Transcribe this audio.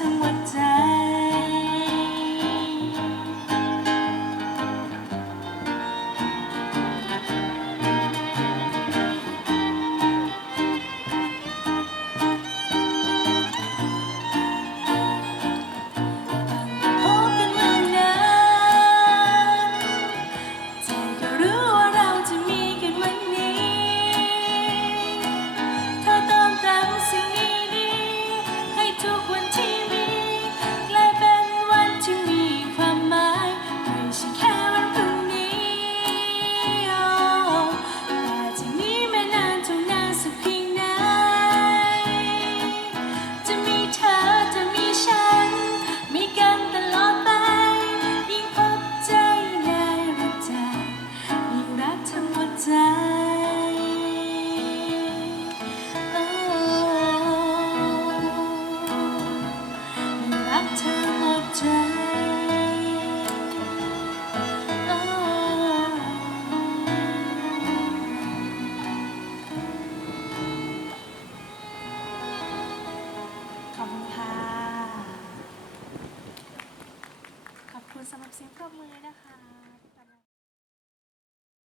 somewhere. สียงปรบมือนะคะ